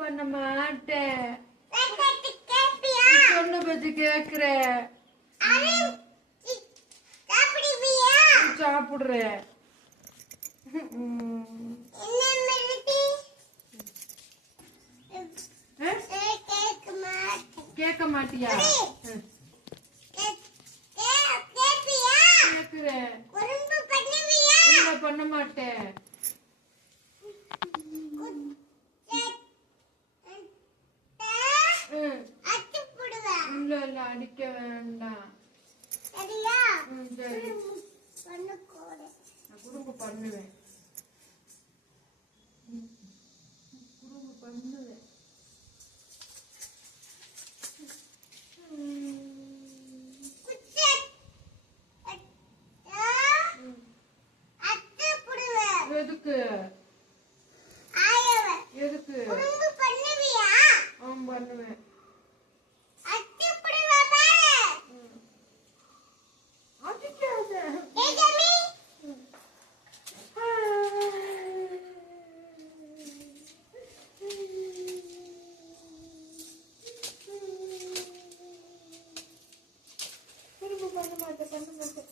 பண்ண மாட்டேன். சொன்ன பத்தி கேக்குற சாப்பிடுறேன். கேட்க மாட்டியா? கேக்குறேன். பண்ண மாட்டேன். இல்ல இல்ல அடிக்க வேண்டாம். சரி குடும்ப பண்ணுவேன். குடும்ப பண்ணுவேன். எதுக்கு எதுக்கு பண்ணுவேன். பண்ண மாட்டேன்.